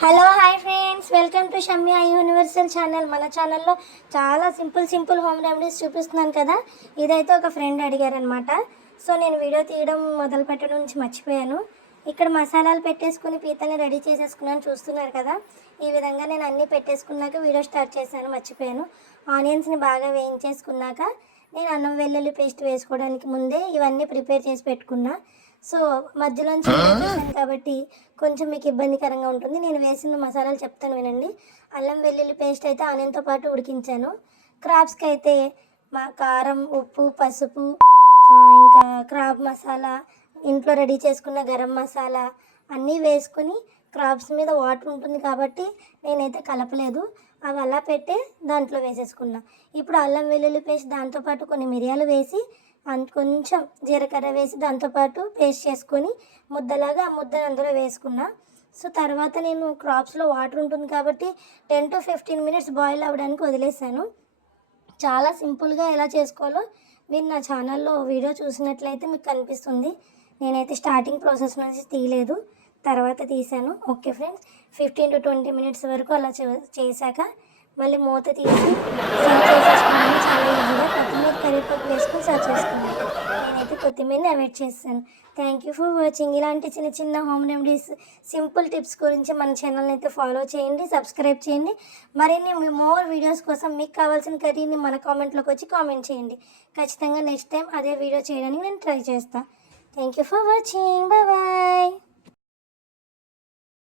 Hello hi friends, welcome to Shamya universal channel. మన ఛానల్లో చాలా సింపుల్ హోమ్ రెమెడీస్ చూపిస్తున్నాను కదా. ఇదైతే ఒక ఫ్రెండ్ అడిగారనమాట. సో నేను వీడియో తీయడం మొదలు పెట్టడం నుంచి మర్చిపోయాను. ఇక్కడ మసాలాలు పెట్టేసుకుని పీతల్ని రెడీ చేసేసుకున్నాను, చూస్తున్నారు కదా. ఈ విధంగా నేను అన్నీ పెట్టేసుకున్నాక వీడియో స్టార్ట్ చేశాను, మర్చిపోయాను. ఆనియన్స్ని బాగా వేయించేసుకున్నాక నేను అన్నం వెల్లుల్లి పేస్ట్ వేసుకోవడానికి ముందే ఇవన్నీ ప్రిపేర్ చేసి పెట్టుకున్నా. సో మధ్యలోంచి వేసాను కాబట్టి కొంచెం మీకు ఇబ్బందికరంగా ఉంటుంది. నేను వేసిన మసాలాలు చెప్తాను వినండి. అల్లం వెల్లుల్లి పేస్ట్ అయితే ఆనియన్తో పాటు ఉడికించాను. క్రాబ్స్కి అయితే మా కారం, ఉప్పు, పసుపు, ఇంకా క్రాబ్ మసాలా, ఇంట్లో రెడీ చేసుకున్న గరం మసాలా అన్నీ వేసుకుని, క్రాబ్స్ మీద వాటర్ ఉంటుంది కాబట్టి నేనైతే కలపలేదు. అవి అలా పెట్టే దాంట్లో వేసేసుకున్నా. ఇప్పుడు అల్లం వెల్లుల్లి పేస్ట్ దాంతోపాటు కొన్ని మిరియాలు వేసి కొంచెం జీలకర్ర వేసి దాంతోపాటు పేస్ట్ చేసుకొని ముద్దలాగా ఆ ముద్దని అందులో వేసుకున్నా. సో తర్వాత నేను క్రాప్స్లో వాటర్ ఉంటుంది కాబట్టి 10 to 15 minutes బాయిల్ అవ్వడానికి వదిలేసాను. చాలా సింపుల్గా ఎలా చేసుకోవాలో మీరు నా ఛానల్లో వీడియో చూసినట్లయితే మీకు కనిపిస్తుంది. నేనైతే స్టార్టింగ్ ప్రాసెస్ నుంచి తీయలేదు, తర్వాత తీసాను. ఓకే ఫ్రెండ్స్, 15 to 20 minutes వరకు అలా చేశాక మళ్ళీ మూత తీసి సర్వ్ చేసేసుకున్నాను. చాలా ఈజీగా కొత్తిమీర, కరివేపాకు వేసుకొని సర్వ్ చేసుకున్నాను. నేనైతే కొత్తిమీరని అవాయిడ్ చేస్తాను. Thank you for watching. ఇలాంటి చిన్న హోమ్ రెమెడీస్, సింపుల్ టిప్స్ గురించి మన ఛానల్ని అయితే ఫాలో చేయండి, సబ్స్క్రైబ్ చేయండి. మరిన్ని మోర్ వీడియోస్ కోసం మీకు కావాల్సిన కర్రీని మన కామెంట్లోకి వచ్చి కామెంట్ చేయండి. ఖచ్చితంగా నెక్స్ట్ టైం అదే వీడియో చేయడానికి నేను ట్రై చేస్తాను. Thank you for watching. Bye.